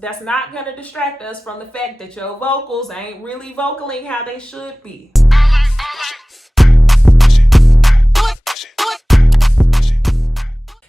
That's not going to distract us from the fact that your vocals ain't really vocaling how they should be.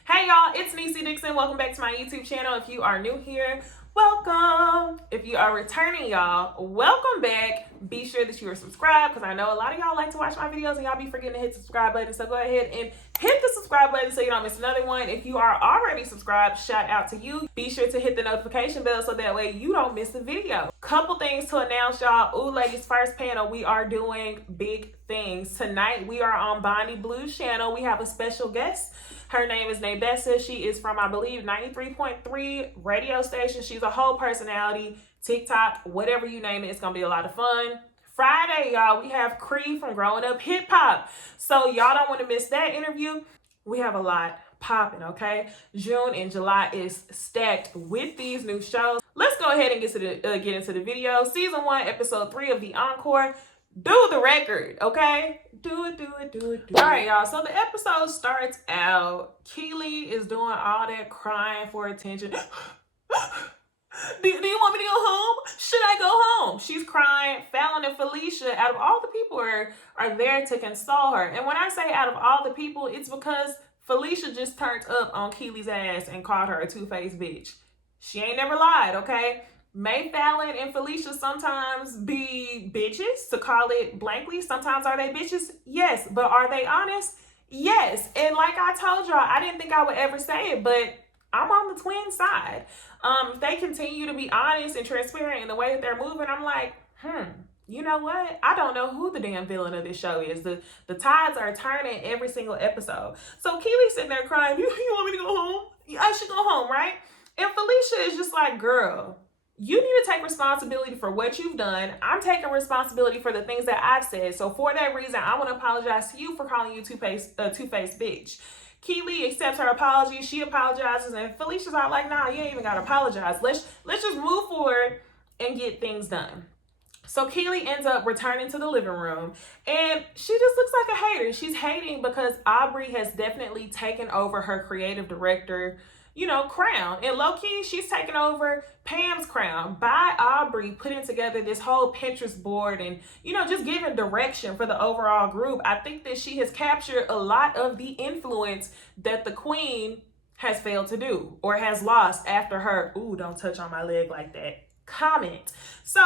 Hey y'all, it's Necey Dixon. Welcome back to my YouTube channel. If you are new here, welcome. If you are returning, y'all, welcome back. Be sure that you are subscribed, because I know a lot of y'all like to watch my videos and y'all be forgetting to hit the subscribe button. So go ahead and hit the subscribe button so you don't miss another one. If you are already subscribed, shout out to you. Be sure to hit the notification bell so that way you don't miss a video. Couple things to announce, y'all. Ooh, ladies, first panel, we are doing big things. Tonight, we are on Bonnie Blue's channel. We have a special guest. Her name is Necey. She is from, I believe, 93.3 radio station. She's a whole personality, TikTok, whatever you name it. It's going to be a lot of fun. Friday, y'all, we have Cree from Growing Up Hip Hop. So y'all don't want to miss that interview. We have a lot popping, okay? June and July is stacked with these new shows. Let's go ahead and get into the video. Season 1, episode 3 of the Encore. Do the record, okay? Do it. All right, y'all. So the episode starts out. Keely is doing all that crying for attention. Do you want me to go home? Should I go home? She's crying. Fallon and Felicia, out of all the people, are there to console her. And when I say out of all the people, it's because Felicia just turned up on Keely's ass and called her a two-faced bitch. She ain't never lied, okay? May Fallon and Felicia sometimes be bitches, to call it blankly. Sometimes are they bitches? Yes. But are they honest? Yes. And like I told y'all, I didn't think I would ever say it, but I'm on the twin side. If they continue to be honest and transparent in the way that they're moving, I'm like, you know what? I don't know who the damn villain of this show is. The tides are turning every single episode. So Keely's sitting there crying, you want me to go home? I should go home, right? And Felicia is just like, girl, you need to take responsibility for what you've done. I'm taking responsibility for the things that I've said. So for that reason, I want to apologize to you for calling you two-faced bitch. Keely accepts her apology. She apologizes, and Felicia's all like, nah, you ain't even got to apologize. Let's just move forward and get things done. So Keely ends up returning to the living room, and she just looks like a hater. She's hating because Aubrey has definitely taken over her creative director, crown. And low-key, she's taken over Pam's crown by Aubrey putting together this whole Pinterest board and, just giving direction for the overall group. I think that she has captured a lot of the influence that the queen has failed to do or has lost after her, ooh, don't touch on my leg like that, comment. So,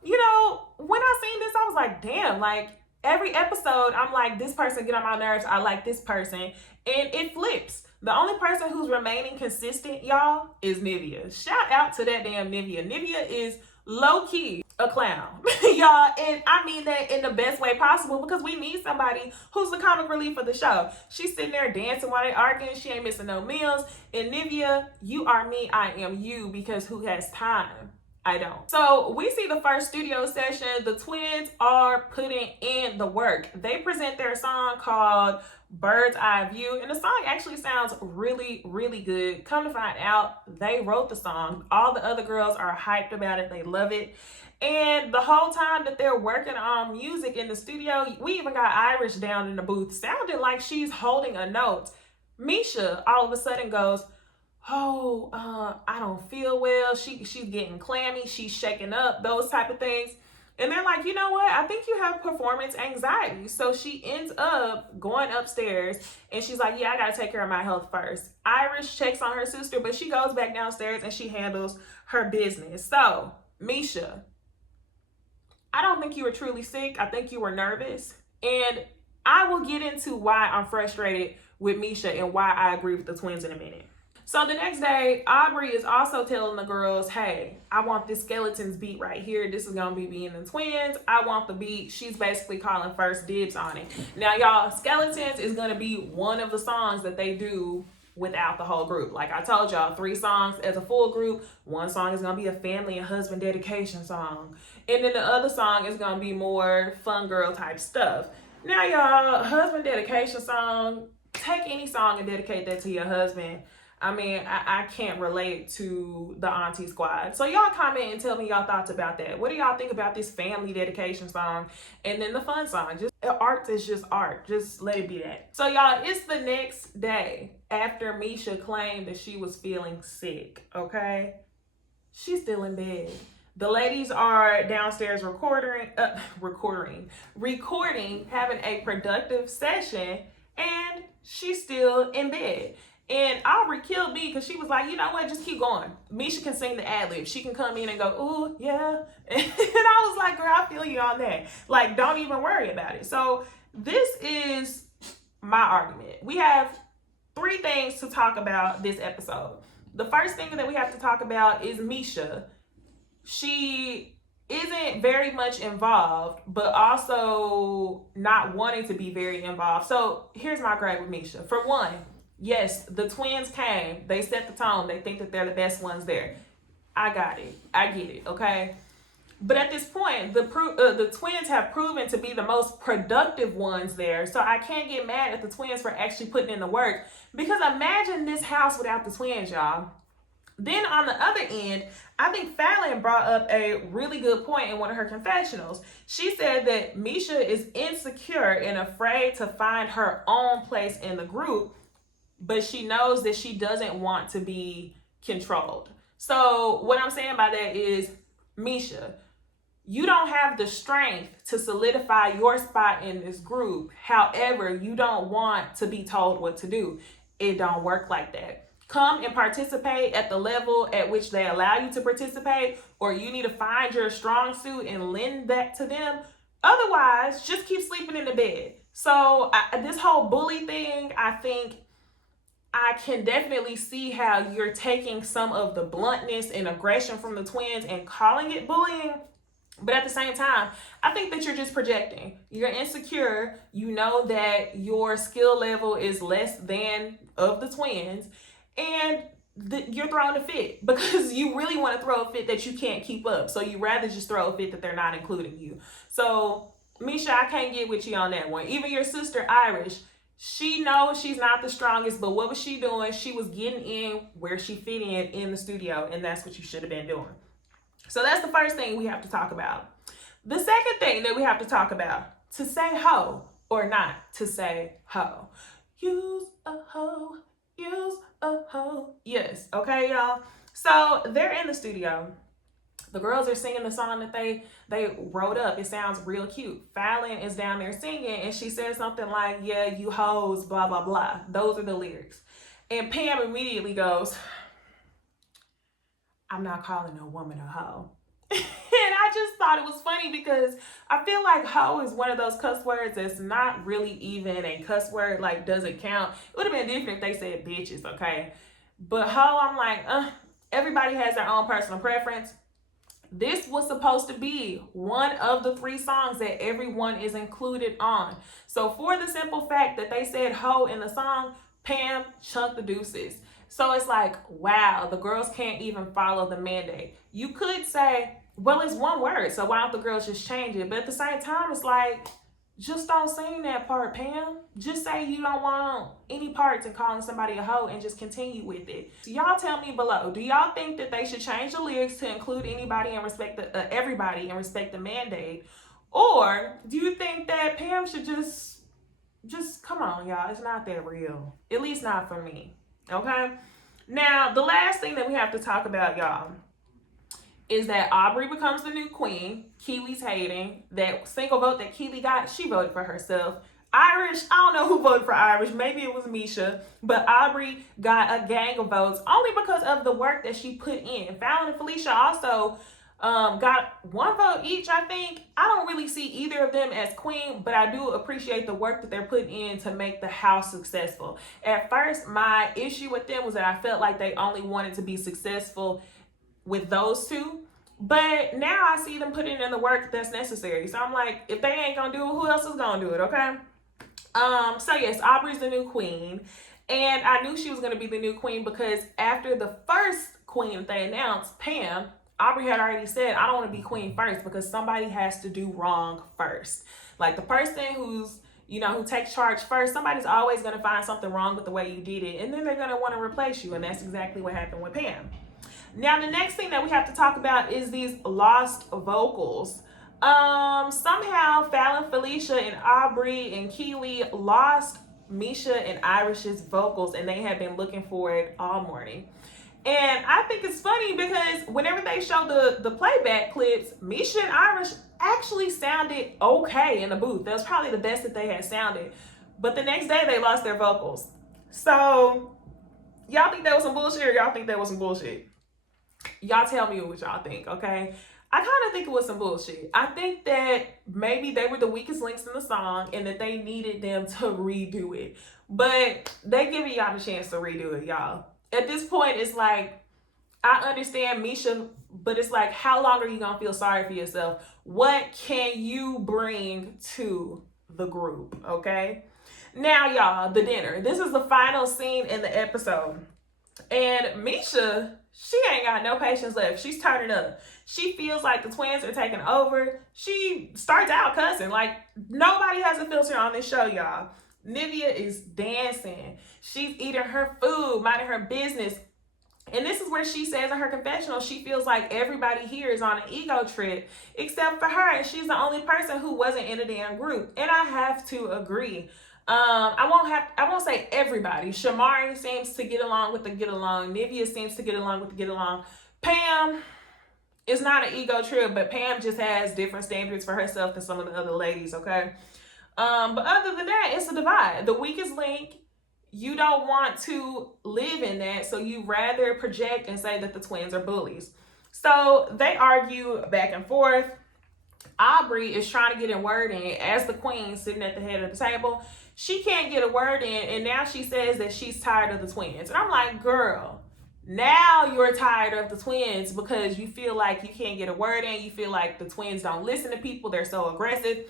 when I seen this, I was like, damn, like every episode, I'm like, this person get on my nerves. I like this person. And it flips. The only person who's remaining consistent, y'all, is Nivea. Shout out to that damn Nivea. Nivea is low-key a clown, y'all. And I mean that in the best way possible because we need somebody who's the comic relief of the show. She's sitting there dancing while they arguing. She ain't missing no meals. And Nivea, you are me, I am you, because who has time? I don't. So we see the first studio session. The twins are putting in the work. They present their song called Bird's Eye View, and the song actually sounds really, really good. Come to find out, they wrote the song. All the other girls are hyped about it. They love it. And the whole time that they're working on music in the studio, we even got Irish down in the booth, sounding like she's holding a note. Misha all of a sudden goes, I don't feel well. She's getting clammy. She's shaking up, those type of things. And they're like, you know what? I think you have performance anxiety. So she ends up going upstairs and she's like, yeah, I got to take care of my health first. Irish checks on her sister, but she goes back downstairs and she handles her business. So, Misha, I don't think you were truly sick. I think you were nervous. And I will get into why I'm frustrated with Misha and why I agree with the twins in a minute. So the next day, Aubrey is also telling the girls, hey, I want this Skeletons beat right here. This is going to be being the twins. I want the beat. She's basically calling first dibs on it. Now, y'all, Skeletons is going to be one of the songs that they do without the whole group. Like I told y'all, 3 songs as a full group. One song is going to be a family and husband dedication song. And then the other song is going to be more fun girl type stuff. Now, y'all, husband dedication song, take any song and dedicate that to your husband. I mean, I can't relate to the Auntie Squad. So y'all comment and tell me y'all thoughts about that. What do y'all think about this family dedication song? And then the fun song. Just art is just art. Just let it be that. So y'all, it's the next day after Misha claimed that she was feeling sick, okay? She's still in bed. The ladies are downstairs recording, having a productive session, and she's still in bed. And Aubrey killed me because she was like, you know what, just keep going. Misha can sing the ad-lib. She can come in and go, ooh, yeah. And I was like, girl, I feel you on that. Like, don't even worry about it. So this is my argument. We have 3 things to talk about this episode. The first thing that we have to talk about is Misha. She isn't very much involved, but also not wanting to be very involved. So here's my gripe with Misha. For one, yes, the twins came. They set the tone. They think that they're the best ones there. I got it. I get it, okay? But at this point, the twins have proven to be the most productive ones there. So I can't get mad at the twins for actually putting in the work. Because imagine this house without the twins, y'all. Then on the other end, I think Fallon brought up a really good point in one of her confessionals. She said that Misha is insecure and afraid to find her own place in the group, but she knows that she doesn't want to be controlled. So what I'm saying by that is, Misha, you don't have the strength to solidify your spot in this group. However, you don't want to be told what to do. It don't work like that. Come and participate at the level at which they allow you to participate, or you need to find your strong suit and lend that to them. Otherwise, just keep sleeping in the bed. So this whole bully thing, I think I can definitely see how you're taking some of the bluntness and aggression from the twins and calling it bullying. But at the same time, I think that you're just projecting. You're insecure. You know that your skill level is less than of the twins. And you're throwing a fit because you really want to throw a fit that you can't keep up. So you rather just throw a fit that they're not including you. So, Misha, I can't get with you on that one. Even your sister, Irish, she knows she's not the strongest, but what was she doing? She was getting in where she fit in the studio, and that's what you should have been doing. So that's the first thing we have to talk about. The second thing that we have to talk about, to say hoe or not to say hoe. Use a hoe, use a hoe. Yes, okay, y'all. So they're in the studio. The girls are singing the song that they wrote up. It sounds real cute. Fallon is down there singing, and she says something like, yeah, you hoes, blah, blah, blah. Those are the lyrics. And Pam immediately goes, I'm not calling a woman a hoe. And I just thought it was funny because I feel like hoe is one of those cuss words that's not really even a cuss word, like doesn't count. It would have been different if they said bitches, okay? But hoe, I'm like, everybody has their own personal preference. This was supposed to be one of the 3 songs that everyone is included on. So for the simple fact that they said hoe in the song, Pam chunked the deuces. So it's like, wow, the girls can't even follow the mandate. You could say, well, it's one word, so why don't the girls just change it? But at the same time, it's like, just don't sing that part, Pam. Just say you don't want any parts in calling somebody a hoe and just continue with it. So y'all tell me below, do y'all think that they should change the lyrics to include anybody and respect everybody and respect the mandate? Or do you think that Pam should just come on, y'all, it's not that real. At least not for me. Okay, now the last thing that we have to talk about, y'all, is that Aubrey becomes the new queen. Keely's hating. That single vote that Keely got, she voted for herself. Irish, I don't know who voted for Irish. Maybe it was Misha. But Aubrey got a gang of votes only because of the work that she put in. Fallon and Felicia also got 1 vote each, I think. I don't really see either of them as queen, but I do appreciate the work that they're putting in to make the house successful. At first, my issue with them was that I felt like they only wanted to be successful with those 2. But now I see them putting in the work that's necessary. So I'm like, if they ain't gonna do it, who else is gonna do it, okay? So yes, Aubrey's the new queen. And I knew she was gonna be the new queen because after the first queen they announced, Pam, Aubrey had already said, I don't want to be queen first because somebody has to do wrong first. Like the person who takes charge first, somebody's always going to find something wrong with the way you did it. And then they're going to want to replace you. And that's exactly what happened with Pam. Now, the next thing that we have to talk about is these lost vocals. Somehow Fallon, Felicia, and Aubrey and Keely lost Misha and Irish's vocals, and they had been looking for it all morning. And I think it's funny because whenever they show the playback clips, Misha and Irish actually sounded okay in the booth. That was probably the best that they had sounded. But the next day they lost their vocals. So y'all think that was some bullshit, or y'all think that was some bullshit? Y'all tell me what y'all think, okay? I kind of think it was some bullshit. I think that maybe they were the weakest links in the song and that they needed them to redo it. But they giving y'all the chance to redo it, y'all. At this point, it's like, I understand Misha, but it's like, how long are you going to feel sorry for yourself? What can you bring to the group, okay? Now, y'all, the dinner. This is the final scene in the episode. And Misha, she ain't got no patience left. She's turning up. She feels like the twins are taking over. She starts out cussing. Like, nobody has a filter on this show, y'all. Nivea is dancing. She's eating her food, minding her business. And this is where she says in her confessional, she feels like everybody here is on an ego trip except for her. And she's the only person who wasn't in a damn group. And I have to agree. I won't say everybody. Shamari seems to get along with the get along. Nivea seems to get along with the get along. Pam is not an ego trip, but Pam just has different standards for herself than some of the other ladies, okay? But other than that, it's a divide. The weakest link, you don't want to live in that, so you rather project and say that the twins are bullies. So they argue back and forth. Aubrey is trying to get a word in as the queen sitting at the head of the table. She can't get a word in, and now she says that she's tired of the twins. And I'm like, girl, now you're tired of the twins because you feel like you can't get a word in. You feel like the twins don't listen to people. They're so aggressive.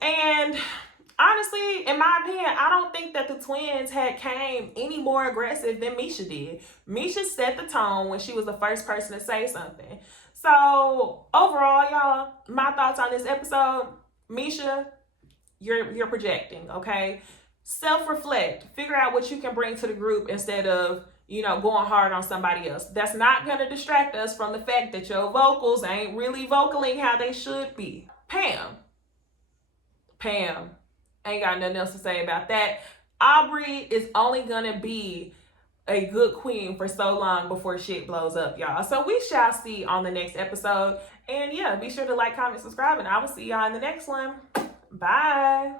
And honestly, in my opinion, I don't think that the twins had came any more aggressive than Misha did. Misha set the tone when she was the first person to say something. So overall, y'all, my thoughts on this episode, Misha, you're projecting, okay? Self-reflect. Figure out what you can bring to the group instead of, going hard on somebody else. That's not going to distract us from the fact that your vocals ain't really vocaling how they should be. Pam, ain't got nothing else to say about that. Aubrey is only going to be a good queen for so long before shit blows up, y'all. So we shall see on the next episode. And yeah, be sure to like, comment, subscribe, and I will see y'all in the next one. Bye.